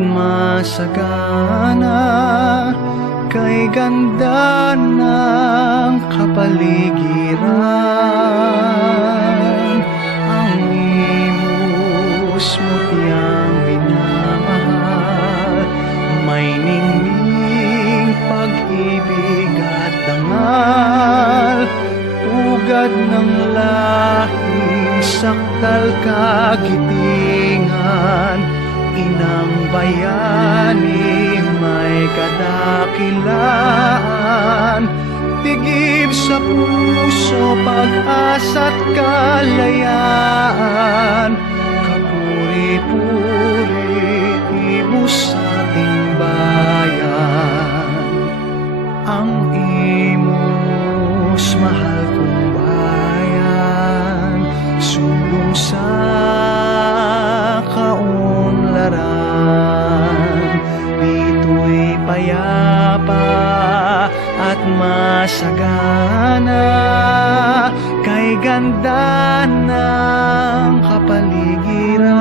masagana, kay ganda ng kapaligiran. Ang imos mo tiyang minamahal, may ningning pag-ibig at dangal, tugad ng lahing sakdal kagitingan. Inang bayani may kadakilaan, tigib sa puso pag-asa't kalayaan. Kapuri-puri imos sa ating bayan, ang imos mahal kong bayan, sulong sa kaunlaran. Dito'y payapa at masagana, kay ganda ng kapaligiran.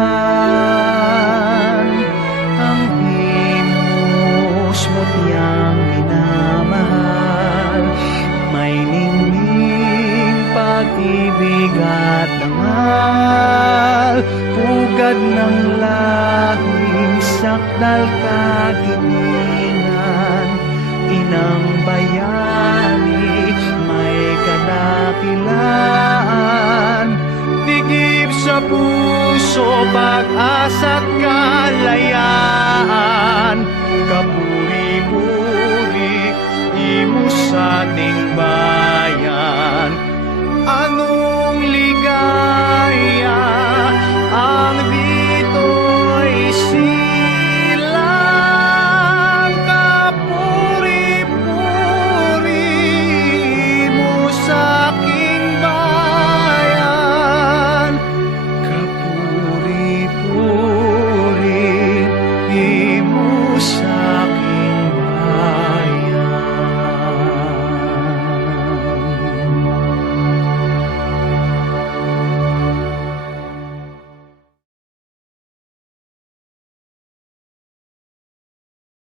Ang imos mo tiyang minamahal, may ningning pag-ibig at dangal, pugad ng lahing sakdal kagitingan. Inang bayani may kadakilaan, tigib sa puso pag-asa't kalayaan. Kapuri-puri imos sa ating bayan,